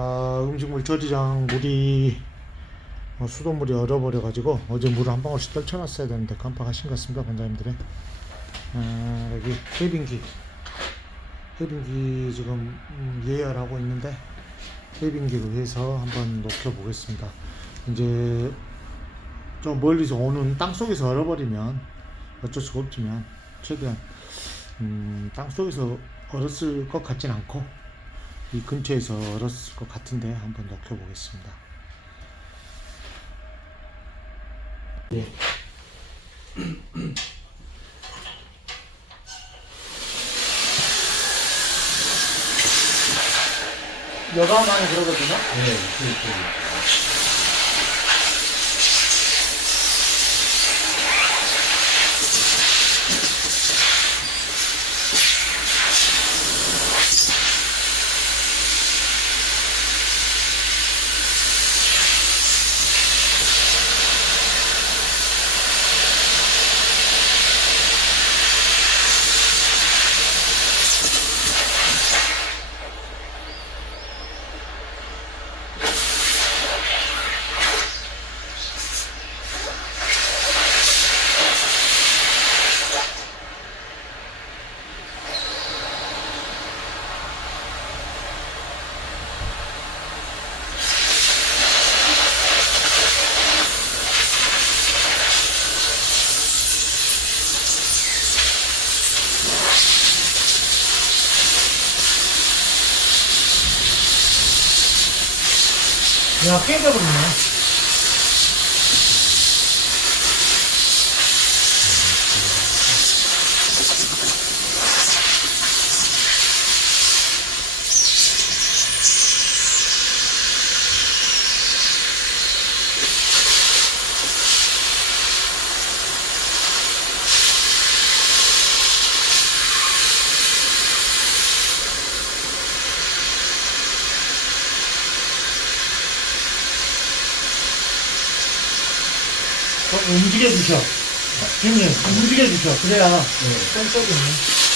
아, 음식물 처리장 물이 어, 수돗물이 얼어버려 가지고 어제 물을 한 방울씩 떨쳐놨어야 되는데 깜빡하신 것 같습니다 관장님들이 아, 여기 해빙기. 해빙기 지금 음, 예열하고 있는데 해빙기로 해서 한번 녹여 보겠습니다. 이제 좀 멀리서 오는 땅 속에서 얼어버리면 어쩔 수가 없지만 최대한 음, 땅 속에서 얼었을 것 같진 않고 이 근처에서 얼었을 것 같은데 한번 녹여보겠습니다. 예. 여가만이 그러거든요. 네, 그렇죠. 야, 깨져버리네. 움직여 주셔. 형님, 움직여 주셔. 그래야 센서도 있네.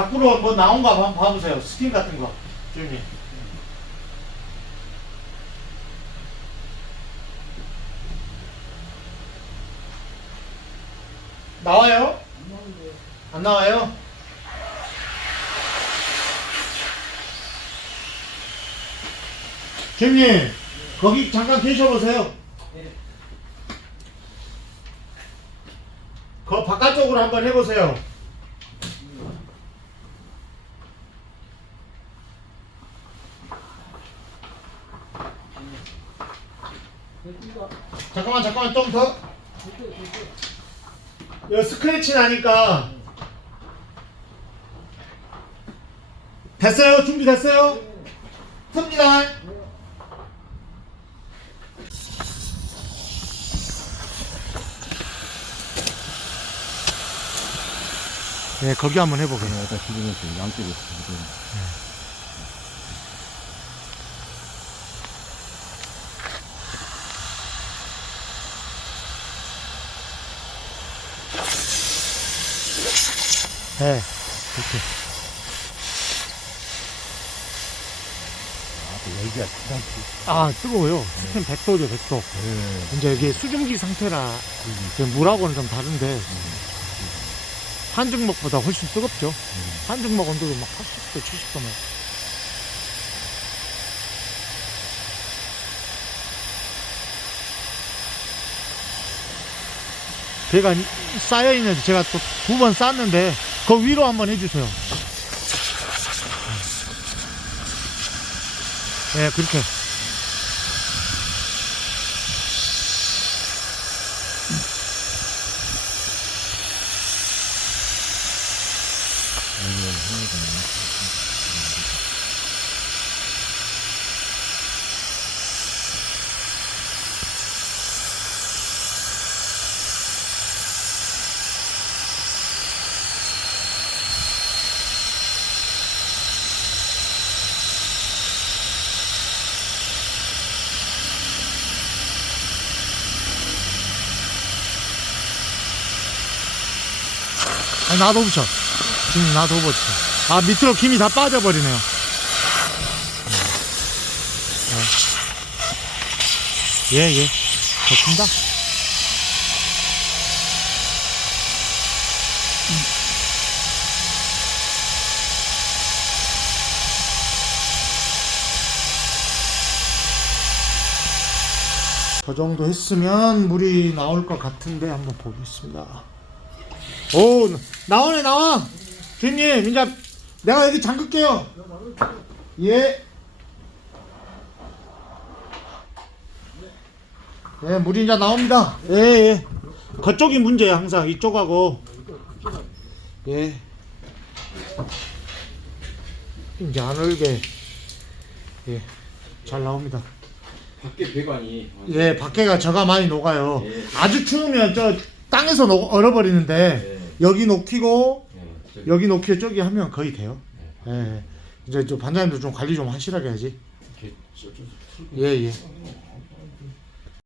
밖으로 뭐 나온가 한번 봐보세요. 스팀 같은 거. 주님. 나와요? 안 나와요? 주님, 거기 잠깐 계셔보세요. 그 바깥쪽으로 한번 해보세요. 잠깐만 좀 더. 여 스크래치 나니까 됐어요? 준비됐어요? 섭니다. 네, 거기 한번 해보게요. 일단 기준에서 양쪽에 네, 이렇게. 열기가 가장 아, 뜨거워요. 스팀 100도죠, 100도. 네. 이제 이게 수증기 상태라 이제 물하고는 좀 다른데 한중목보다 훨씬 뜨겁죠. 한중목 온도도 막 80도, 70도 막. 배가 쌓여 있는데 제가 또 두 번 쌌는데 그 위로 한번 해주세요. 네, 그렇게. 아니, 나도 붙여. 지금 나도 붙여. 아, 밑으로 김이 다 빠져버리네요. 네. 예, 예. 좋습니다. 저 정도 했으면 물이 나올 것 같은데 한번 보겠습니다. 오 나오네 나와. 주님 이제 내가 여기 잠글게요. 예. 예 물이 이제 나옵니다. 예, 예. 그쪽이 문제야 항상. 이쪽하고. 예. 이제 안 얼게. 예 잘 나옵니다. 밖에 배관이. 예 밖에가 저가 많이 녹아요. 예. 아주 추우면 저 땅에서 녹, 얼어버리는데 예. 여기 녹히고 네, 여기 놓기 저기 하면 거의 돼요. 예. 이제 저 반장님도 좀 관리 좀 하시라고 해야지. 이렇게 예, 예.